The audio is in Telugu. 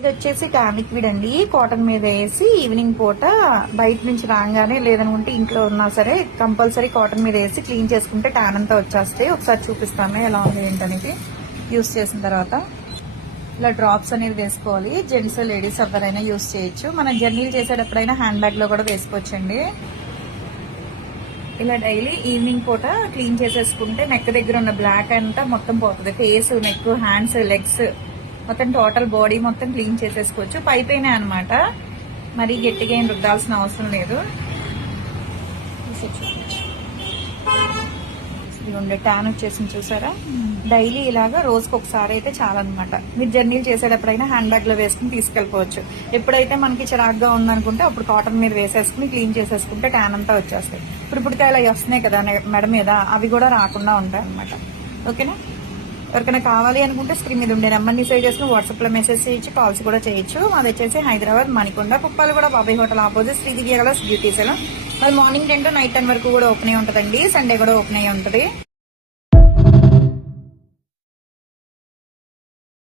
ఇది వచ్చేసి ట్యాన్ లిక్విడ్ అండి. కాటన్ మీద వేసి ఈవినింగ్ పూట బయట నుంచి రాగానే లేదనుకుంటే ఇంట్లో ఉన్నా సరే కంపల్సరీ కాటన్ మీద వేసి క్లీన్ చేసుకుంటే ట్యాన్ అంతా వచ్చేస్తాయి. ఒకసారి చూపిస్తాను ఎలా ఉంది ఏంటనేది. యూస్ చేసిన తర్వాత ఇలా డ్రాప్స్ అనేది వేసుకోవాలి. జెంట్స్ లేడీస్ ఎవరైనా యూస్ చేయొచ్చు. మనం జర్నీలు చేసేటప్పుడైనా హ్యాండ్ బ్యాగ్ లో కూడా వేసుకోవచ్చండి. ఇలా డైలీ ఈవినింగ్ పూట క్లీన్ చేసేసుకుంటే నెక్ దగ్గర ఉన్న బ్లాక్ అంతా మొత్తం పోతుంది. ఫేస్, నెక్, హ్యాండ్స్, లెగ్స్ మొత్తం టోటల్ బాడీ మొత్తం క్లీన్ చేసేసుకోవచ్చు. పైపైన అనమాట, మరీ గట్టిగా ఏం రుద్దాల్సిన అవసరం లేదు. ఇదిగోండి ట్యాన్ వచ్చేసింది చూసారా. డైలీ ఇలాగా రోజుకి ఒకసారి అయితే చాలన్నమాట. మీరు జర్నీలు చేసేటప్పుడైనా హ్యాండ్ బ్యాగ్ లో వేసుకుని తీసుకెళ్లిపోవచ్చు. ఎప్పుడైతే మనకి చిరాగ్గా ఉందనుకుంటే అప్పుడు కాటన్ మీద వేసేసుకుని క్లీన్ చేసేసుకుంటే ట్యాన్ అంతా వచ్చేస్తాయి. ఇప్పుడు అలా వస్తున్నాయి కదా మెడ మీద, అవి కూడా రాకుండా ఉంటాయి అనమాట. ఓకేనా. ఎవరికైనా కావాలి అనుకుంటే స్క్రీన్ మీద ఉండే నెంబర్ని సేవ్ చేసుకుని వాట్సాప్ లో మెసేజ్ చేయొచ్చు, కాల్స్ కూడా చేయొచ్చు. మాది వచ్చేసి హైదరాబాద్ మణికొండ కుప్పాలు కూడా Babai hotel opposite Sridivya beauty salon. అది మార్నింగ్ 10 to నైట్ 10 వరకు కూడా ఓపెన్ అయి ఉంటుందండి. సండే కూడా ఓపెన్ అయి ఉంటుంది.